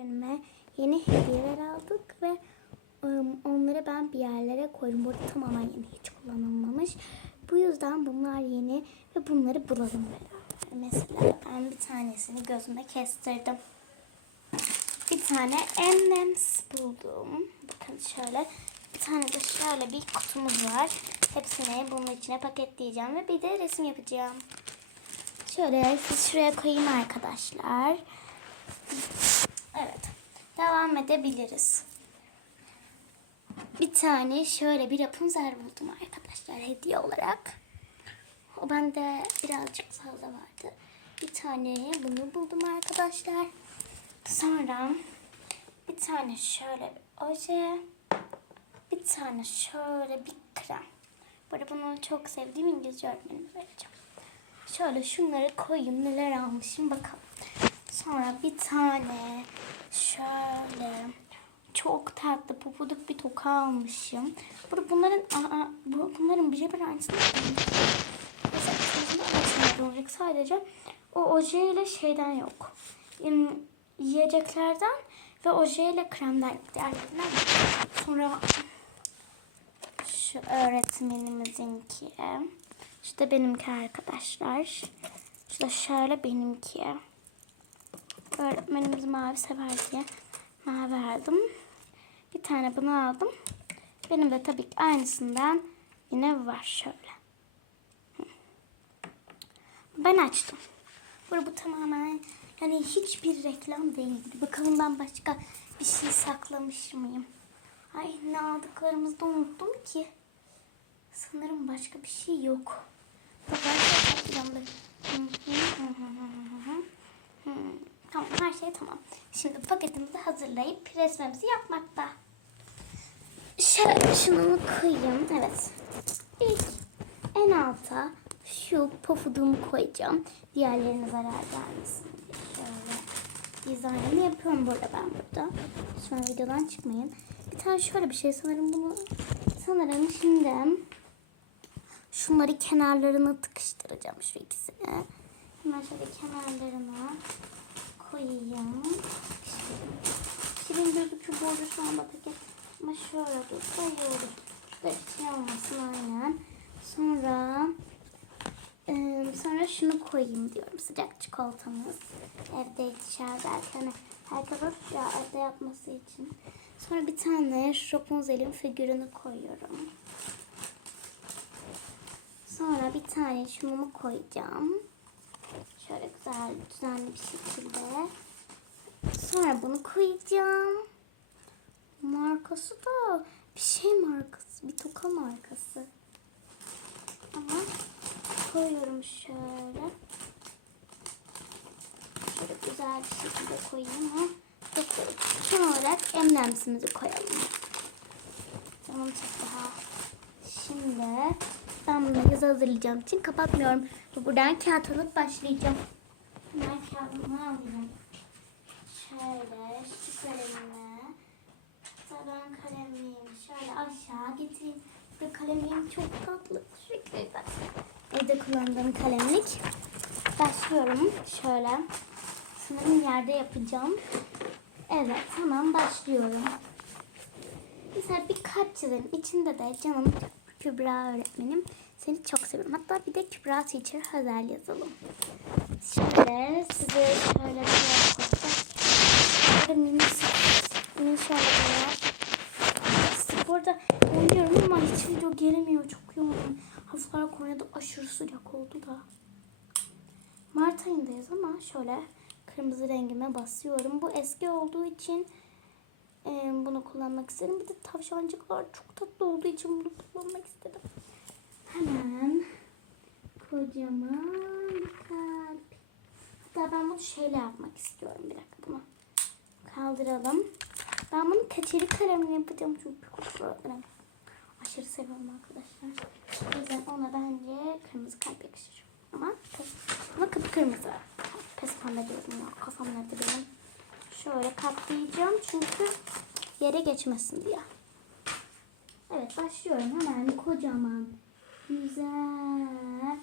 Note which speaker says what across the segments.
Speaker 1: öğretmenime yeni hediyeler aldık ve onları ben bir yerlere koydum. Burada tamamen yeni hiç kullanılmamış. Bu yüzden bunlar yeni ve bunları bulalım beraber. Mesela ben bir tanesini gözüme kestirdim. Bir tane M&M's buldum. Bakın şöyle. Bir tane de şöyle bir kutumuz var. Hepsini bunun içine paketleyeceğim ve bir de resim yapacağım. Şöyle şuraya koyayım arkadaşlar. Evet. Devam edebiliriz. Bir tane şöyle bir Rapunzel buldum arkadaşlar hediye olarak. O bende birazcık fazla vardı. Bir tane bunu buldum arkadaşlar. Sonra bir tane şöyle bir oje. Bir tane şöyle bir krem. Böyle bunu çok sevdiğim İngilizce öğretmenime vereceğim. Şöyle şunları koyayım neler almışım bakalım. Sonra bir tane şöyle çok tatlı pupuduk bir toka almışım. Burada bunların aa, bu, bunların birebir aynısını Mesela çocuğun arasında olacak sadece o oje ile şeyden yok. Yiyeceklerden ve oje ile kremden. Diğerlerinden. Sonra şu öğretmenimizinki. İşte benimki arkadaşlar. İşte şöyle benimki. Öğretmenimiz mavi sever diye mavi verdim. Bir tane bunu aldım. Benim de tabii ki aynısından yine var şöyle. Ben açtım. Bu, bu tamamen yani hiçbir reklam değildi. Bakalım ben başka bir şey saklamış mıyım? Ay ne aldıklarımızı da unuttum ki. Sanırım başka bir şey yok. Bak ben saklayacağım. Tamam her şey tamam. Şimdi paketimizi hazırlayıp resmimizi yapmakta. Şöyle şunu koyayım. Evet. İlk en alta şu pofuduğumu koyacağım. Diğerlerine zarar gelmesin diye. Şöyle dizaynını yapıyorum burada ben burada. Sonra videodan çıkmayın. Bir tane şöyle bir şey sanırım bunu sanırım şimdi şunları kenarlarına tıkıştıracağım şu ikisini. Hemen şöyle kenarlarına koyayım. Şirin gözüküyor bu arada şu anda paket. Ama şöyle dursa iyi. Şurada şey olmasın aynen. Sonra ıı, sonra şunu koyayım diyorum. Sıcak çikolatamız. Evde dışarıdayken herkes ya evde yapması için. Sonra bir tane Rapunzel'in figürünü koyuyorum. Sonra bir tane şunumu koyacağım. Şöyle güzel düzenli bir şekilde. Sonra bunu koyacağım. Markası da bir şey markası. Bir toka markası. Ama koyuyorum şöyle. Şöyle güzel bir şekilde koyayım bekliyorum. Son olarak emlemsimizi koyalım. Tamam çok daha. Şimdi ben bunu yazı hazırlayacağım için kapatmıyorum. Buradan kağıt alıp başlayacağım. Ben kağıdımı alayım. Şöyle şu kalemimi. Taban kalemimi şöyle aşağı getireyim. Bu kalemim çok tatlı. Şekilde. Evde kullandığım kalemlik. Başlıyorum şöyle. Sanırım yerde yapacağım. Evet tamam başlıyorum. Mesela bir kalp çizelim. İçinde de canım Kübra öğretmenim. Seni çok seviyorum. Hatta bir de Kübra Teacher Hazel yazalım. Şöyle size şöyle bir yapacağım. Şöyle böyle. Burada oynuyorum ama hiç video gelemiyor. Çok yoğunum. Havalar Konya'da aşırı sıcak oldu da. Mart ayındayız ama şöyle kırmızı rengime basıyorum. Bu eski olduğu için e, bunu kullanmak istedim. Bir de tavşancıklar çok tatlı olduğu için bunu kullanmak istedim. Hemen kocaman bir kalp. Hatta ben bunu şeyle yapmak istiyorum. Bir dakika bunu kaldıralım. Ben bunu keçeli kalemle yapacağım çünkü öğretmenim. Aşırı seviyorum arkadaşlar. O yüzden ona bence kırmızı kalp yakışır. Ama, ama kıpkırmızı. Pes pembe diyorum ya. Kafam nerede benim. Şöyle katlayacağım çünkü yere geçmesin diye. Evet başlıyorum. Hemen kocaman güzel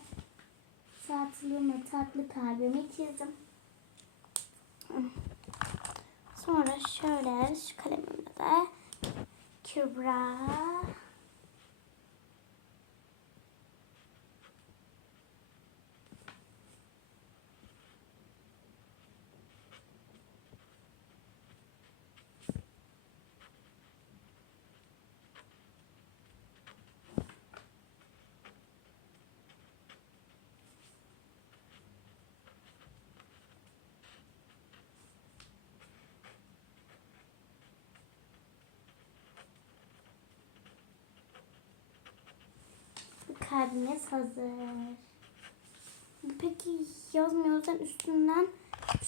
Speaker 1: tatlı ve tatlı kalbimi çizdim. Sonra şöyle şu kalemimle de Kübra. Kalbimiz hazır. Peki yazmıyorsan üstünden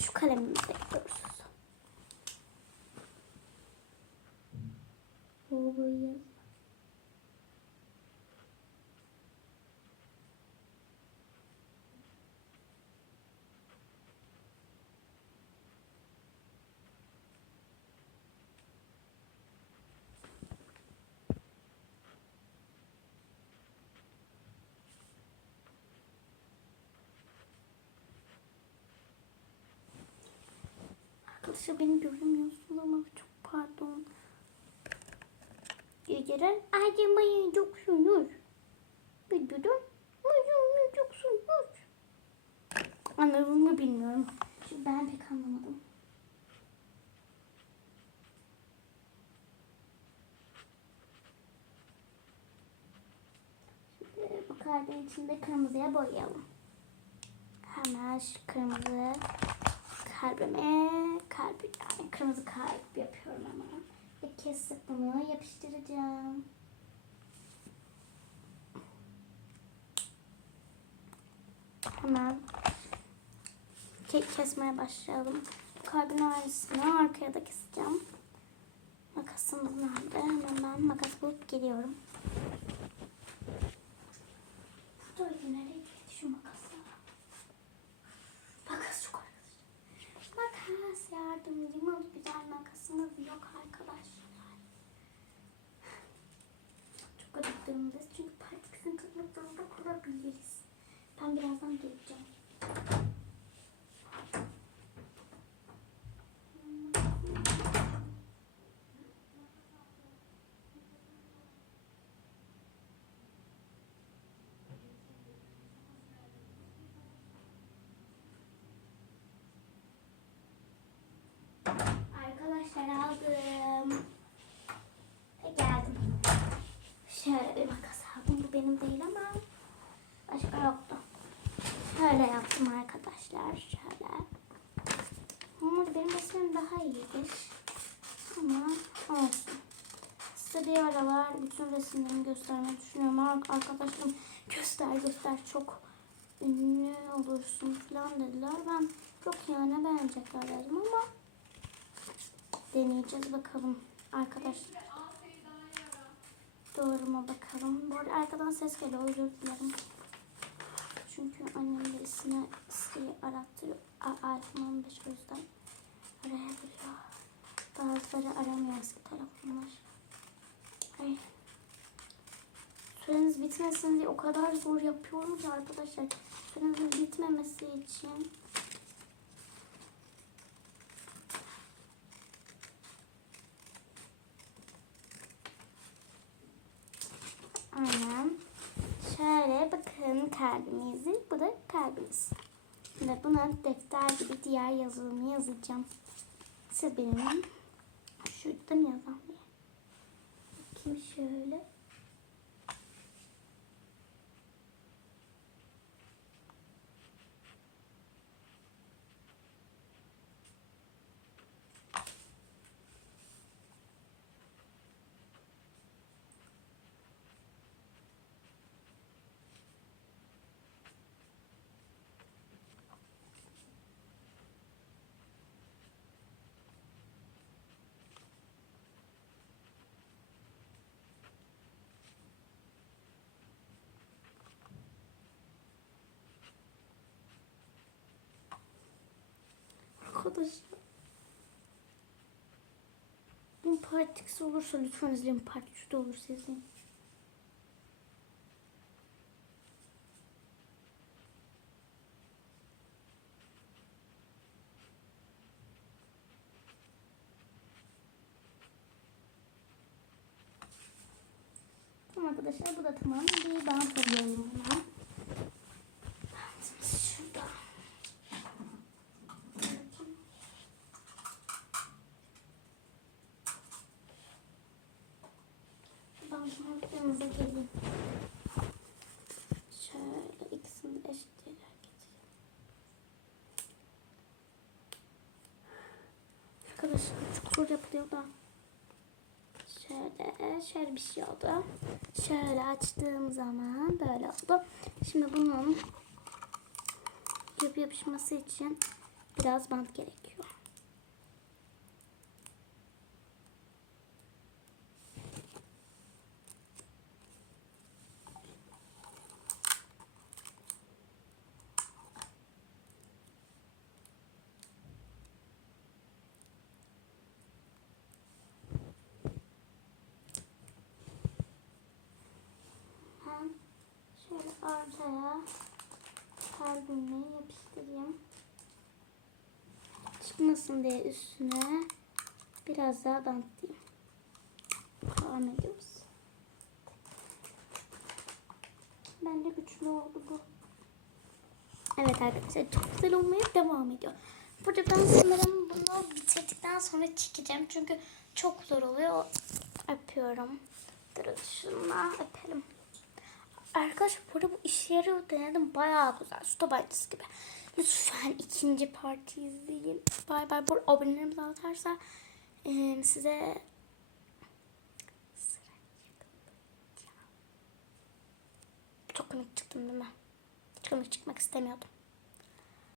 Speaker 1: şu kalemimizi ekliyoruz. Babayı. Arkadaşlar beni göremiyorsun ama çok pardon. Geceler acımayı yoksunuz. Videoda acımayı yoksunuz. Anladığımı bilmiyorum. Çünkü ben pek anlamadım. Şimdi bu kalbin içinde kırmızıya boyayalım. Hemen şu kırmızı kalbime kalp yani kırmızı kalp yapıyorum hemen. Ve kesip bunu yapıştıracağım. Hemen kek kesmeye başlayalım. Kalbin aynısını arkaya da keseceğim. Makasımız nerede? Hemen ben makas bulup geliyorum. Dur nereye gitti şu makası? Makas çok arkadaşlar. Makas yardımcımız güzel makasımız yok arkadaşlar. Acıktığımız çünkü partiksin kırmak zorunda kalabiliriz. Ben birazdan geleceğim. Arkadaşlar aldım. Ve geldim. Şöyle bir makas aldım. Bu benim değil ama başka yoktu. Şöyle yaptım arkadaşlar. Şöyle. Ama benim resmim daha iyidir. Ama olsun. Size bir aralar bütün resimlerimi göstermeyi düşünüyorum. Ar- Arkadaşlarım göster göster çok ünlü olursun falan dediler. Ben çok yani beğenecekler dedim ama deneyeceğiz bakalım arkadaşlar. Doğru mu bakalım. Bu arada arkadan ses geliyor özür dilerim. Çünkü annem birisine Siri arattırıyor. İPhone 15 o yüzden arayabiliyor. Bazıları aramıyor eski telefonlar. Ay. Süreniz bitmesin diye o kadar zor yapıyorum ki arkadaşlar. Sürenizin bitmemesi için Aynen. Şöyle bakın da kalbimiz. Ve buna defter gibi diğer yazılımı yazacağım. Siz benim şurada mı yazan diye. Bakayım şöyle. arkadaşlar. Bunun partiksi olursa lütfen izleyin. Part 3'de olursa izleyin. Tamam arkadaşlar bu da tamam. Bir bant alıyorum buna. Yanınıza geleyim. Şöyle ikisini de eşit yerler getireyim. Arkadaşlar çok zor yapılıyor da. Şöyle, şöyle bir şey oldu. Şöyle açtığım zaman böyle oldu. Şimdi bunun yapı yapışması için biraz bant gerekiyor. Ben şöyle ortaya kalbimi yapıştırayım. Çıkmasın diye üstüne biraz daha bantlayayım. Devam ediyoruz. Bence güçlü oldu bu. Evet arkadaşlar çok güzel olmaya devam ediyor. Burada ben sanırım bunu bitirdikten sonra çekeceğim. Çünkü çok zor oluyor. Öpüyorum. Durun şununla öpelim. Arkadaşlar burada bu işe yarıyor denedim. Bayağı güzel. Su tabancası gibi. Lütfen ikinci parti izleyin. Bay bay. Bu abonelerimiz artarsa eee, size çok komik çıktım değil mi? Hiç komik çıkmak istemiyordum.